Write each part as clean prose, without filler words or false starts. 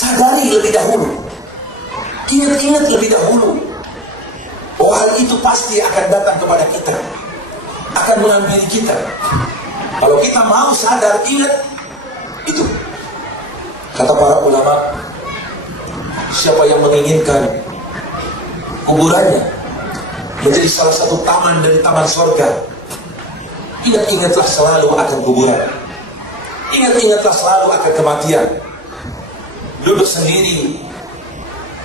Sadari lebih dahulu, ingat-ingat lebih dahulu bahwa hal itu pasti akan datang kepada kita, akan menghampiri kita. Kalau kita mau sadar, ingat itu. Kata para ulama, siapa yang menginginkan kuburannya menjadi salah satu taman dari taman surga, ingat-ingatlah selalu akan kuburan. Ingat-ingatlah selalu akan kematian. Duduk sendiri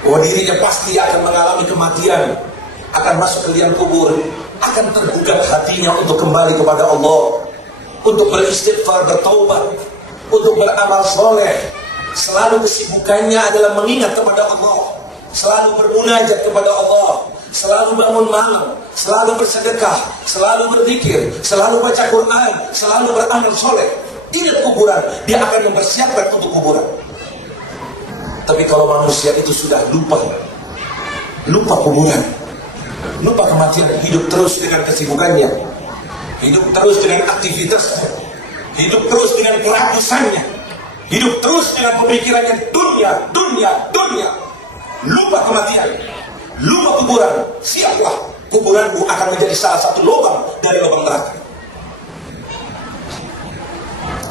bahwa dirinya pasti akan mengalami kematian, akan masuk ke liang kubur, akan tergugat hatinya untuk kembali kepada Allah, untuk beristighfar, bertaubat, untuk beramal soleh. Selalu kesibukannya adalah mengingat kepada Allah, selalu bermunajat kepada Allah, selalu bangun malam, selalu bersedekah, selalu berzikir, selalu baca Quran, selalu beramal soleh. Ingat kuburan, dia akan mempersiapkan untuk kuburan. Tapi kalau manusia itu sudah lupa kuburan, lupa kematian, hidup terus dengan kesibukannya, hidup terus dengan aktivitasnya, hidup terus dengan kerakusannya, hidup terus dengan pemikirannya dunia, lupa kematian, lupa kuburan. Siaplah, kuburanmu akan menjadi salah satu lubang dari lubang neraka.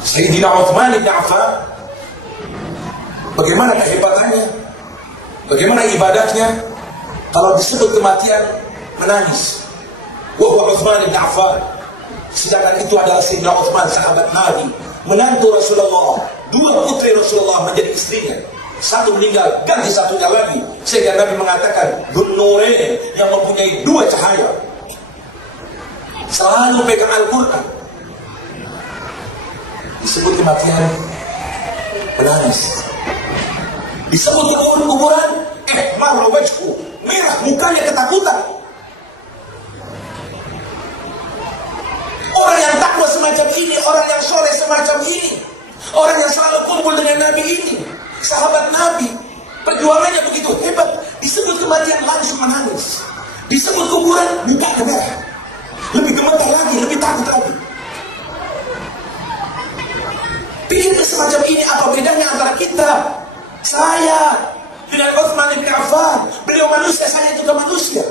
Sayyidina Uthman bin Affan, bagaimana kehebatannya, bagaimana ibadahnya. Kalau disebut kematian, menangis. Wa Uthman bin Affan, sedangkan itu adalah Sayyidina Uthman, sahabat Nabi, menantu Rasulullah, dua putri Rasulullah menjadi istrinya. Satu meninggal, ganti satunya lagi, sehingga Nabi mengatakan Dzun-Nurain, yang mempunyai dua cahaya. Selalu pegang Al-Quran. Disebut kematian, menangis. Disebut kuburan, marra wajhu, merah mukanya ketakutan. Orang yang takwa semacam ini, orang yang soleh semacam ini, orang yang selalu kumpul dengan Nabi ini, sahabat Nabi, perjuangannya begitu hebat. Disebut kematian langsung menangis. Disebut kuburan, mukanya merah, lebih gemetar lagi, lebih takut lagi. Pikirnya semacam ini, apa bedanya antara kita, saya dengan Uthman bin Affan? Beliau manusia, saya juga manusia.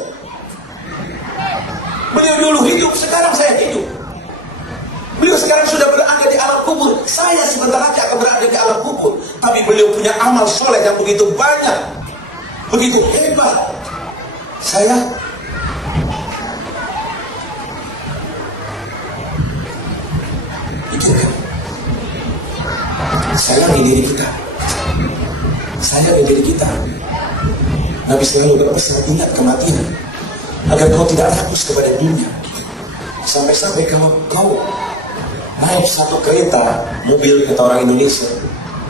Beliau dulu hidup, sekarang saya hidup. Beliau sekarang sudah berada di alam kubur, saya sebentar lagi akan berada di alam kubur. Tapi beliau punya amal soleh yang begitu banyak, begitu hebat. Saya pikirkan, sayangi diri kita, sayangi diri kita. Nabi selalu berpesan, ingat kematian, agar kau tidak rakus kepada dunia. Sampai-sampai kau naik satu kereta, mobil kata orang Indonesia,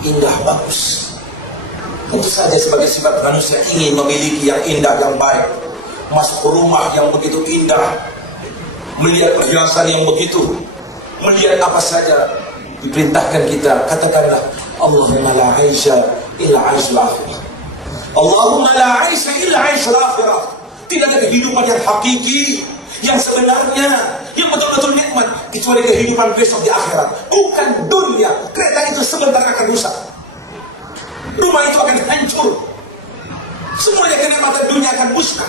indah, bagus. Tentu saja sebagai sifat manusia ingin memiliki yang indah, yang baik. Masuk ke rumah yang begitu indah, melihat perhiasan yang begitu, melihat apa saja. Diperintahkan kita, katakanlah Allahumma la aisha illa aishul akhirah. Allahumma la aisha illa aishul akhirah. Tidak ada kehidupan yang hakiki, yang sebenarnya, yang betul-betul nikmat, kecuali kehidupan besok di akhirat. Bukan dunia. Kereta itu sebentar akan rusak, rumah itu akan hancur, semuanya kenikmatan dunia akan musnah.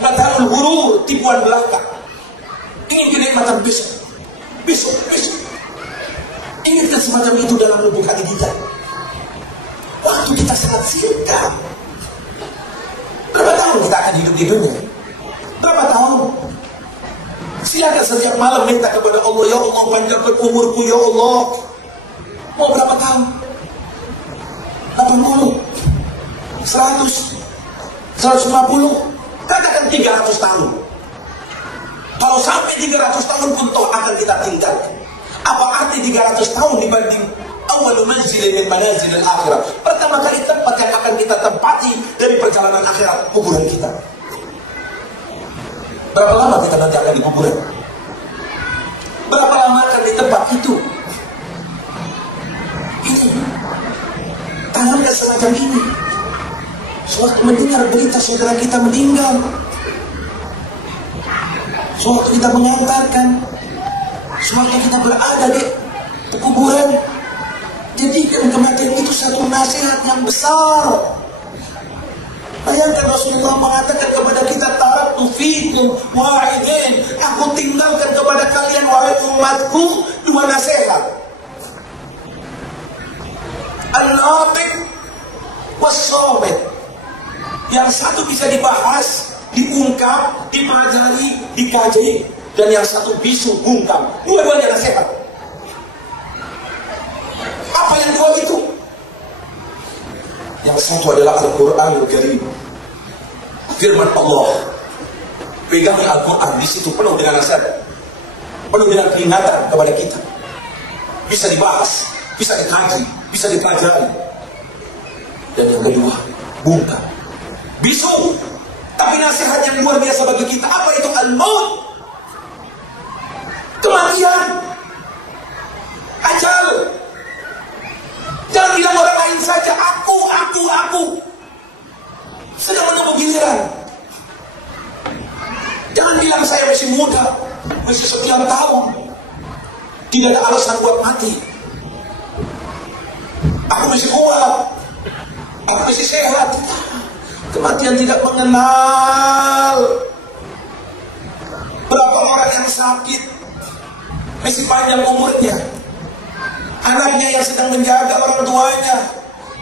Mata'ul ghurur, tipuan belaka. Ingin kenikmatan besok. Ingatkan semacam itu dalam lubuk hati kita. Waktu kita sangat singkat. Berapa tahun kita akan hidup di dunia? Berapa tahun? Silakan setiap malam minta kepada Allah, ya Allah panjangkan umurku ya Allah. Mau berapa tahun? 80, 100, 150, katakan 300 tahun. Kalau sampai 300 tahun pun toh akan kita tinggalkan. Apa arti 300 tahun dibanding awal manzil min manazil al-akhirah? Pertama kali tempat yang akan kita tempati dari perjalanan akhirat, kuburan kita. Berapa lama kita nanti akan di kuburan? Berapa lama akan di tempat itu? Ini tanamkan semacam ini. Sewaktu mendengar berita saudara kita meninggal, sewaktu kita mengantarkan, sewaktu kita berada di kuburan, jadikan kematian itu satu nasihat yang besar. Bayangkan Rasulullah mengatakan kepada kita, taraktu fikum wa'idin, aku tinggalkan kepada kalian wahai umatku dua nasihat. Al-natiq was-sabit. Yang satu bisa dibahas, diungkap, dipelajari, dikaji, dan yang satu bisu, ungkap. Dua-duanya nasihat. Apa yang dua itu? Yang satu adalah Al-Quranul Karim, firman Allah. Pegangi Al-Quran, di situ penuh dengan nasihat, penuh dengan peringatan kepada kita. Bisa dibahas, bisa dikaji, bisa dipelajari. Dan yang kedua, bungkam, bisu, tapi nasihat yang luar biasa bagi kita. Apa itu? Al-maut, kematian, ajal. Jangan bilang orang lain saja, aku. Sedang menunggu giliran. Jangan bilang saya masih muda, masih sekian tahun, tidak ada alasan buat mati. Aku masih kuat, aku masih sehat. Kematian tidak mengenal. Berapa orang yang sakit, masih panjang umurnya. Anaknya yang sedang menjaga orang tuanya,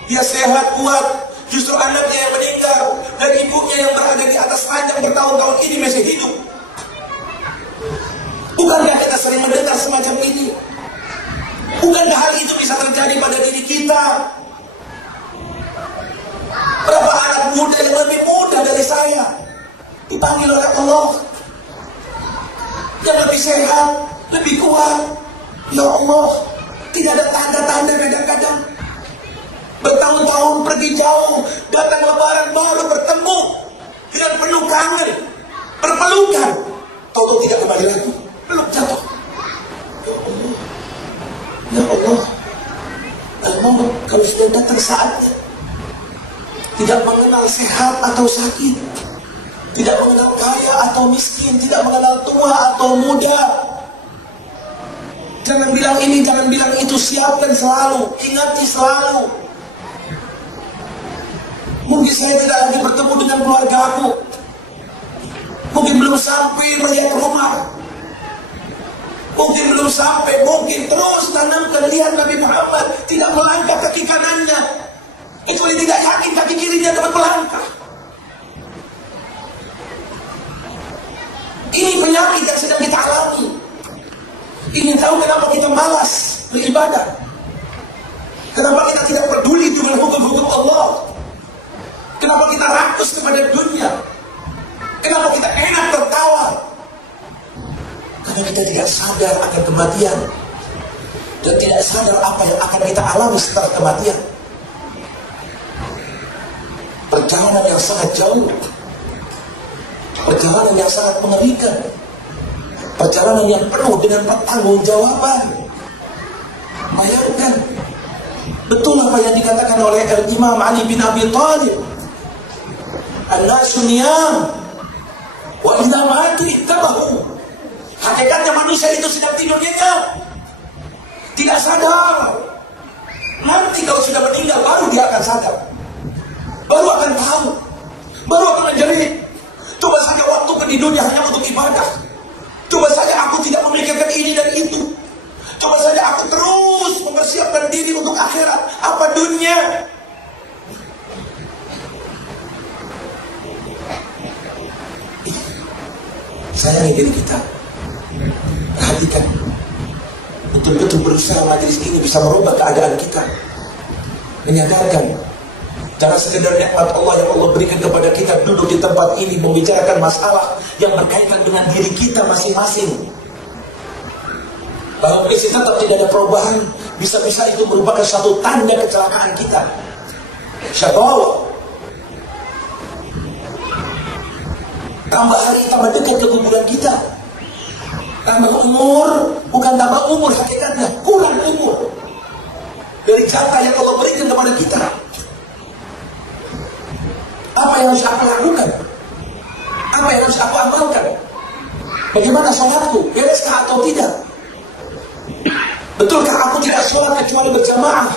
dia sehat, kuat. Justru anaknya yang meninggal dan ibunya yang berada di atas ranjang bertahun-tahun ini masih hidup. Bukankah kita sering mendengar semacam ini? Bukankah hal itu bisa terjadi pada diri kita? Berapa anak muda yang lebih muda dari saya dipanggil oleh Allah, yang lebih sehat, lebih kuat. Ya Allah, tidak ada tanda-tanda kadang-kadang. Bertahun-tahun pergi jauh, datang lebaran baru bertemu dengan penuh kangen, berpelukan, tahu tidak kembali lagi, peluk jatuh. Ya Allah, al-maut kalau sudah datang saatnya, tidak mengenal sehat atau sakit, tidak mengenal kaya atau miskin, tidak mengenal tua atau muda. Jangan bilang ini, jangan bilang itu, siapkan selalu, ingati selalu. Mungkin saya tidak lagi bertemu dengan keluarga aku, mungkin belum sampai melihat rumah, mungkin belum sampai, mungkin terus tanamkan. Lihat Nabi Muhammad tidak melangkah kaki kanannya, kecuali tidak yakin kaki kirinya dapat melangkah. Ini penyakit yang sedang kita alami. Ingin tahu kenapa kita malas beribadah? Kenapa kita tidak peduli dengan hukum-hukum Allah? Kenapa kita rakus kepada dunia? Kenapa kita enak tertawa? Karena kita tidak sadar akan kematian, dan tidak sadar apa yang akan kita alami setelah kematian. Perjalanan yang sangat jauh, perjalanan yang sangat mengerikan, perjalanan yang penuh dengan pertanggungjawaban. Bayangkan betul apa yang dikatakan oleh Imam Ali bin Abi Thalib, an-nasu niyam wa idza matu ittabahu. Hakikatnya manusia itu sedang tidur nyenyak, tidak sadar. Nanti kalau sudah meninggal baru dia akan sadar, baru akan tahu, baru akan menjerit. Coba saja waktu di dunia hanya untuk ibadah. Coba saja aku tidak memikirkan ini dan itu. Coba saja aku terus mempersiapkan diri untuk akhirat. Apa dunia? Sayangi diri kita. Perhatikan. Betul-betul berusaha majelis ini bisa merubah keadaan kita. Menyadarkan. Jangan sekedar nikmat Allah yang Allah berikan kepada kita duduk di tempat ini membicarakan masalah yang berkaitan dengan diri kita masing-masing. Kalau kondisi tetap tidak ada perubahan, bisa-bisa itu merupakan satu tanda kecelakaan kita. Syaqawa. Tambah hari tambah dekat ke kuburan kita. Tambah umur, bukan tambah umur hakikatnya, kurang umur dari jatah yang Allah berikan kepada kita. Apa yang harus aku lakukan? Apa yang harus aku amalkan? Bagaimana sholatku? Bereskah atau tidak? Betulkah aku tidak sholat kecuali berjamaah?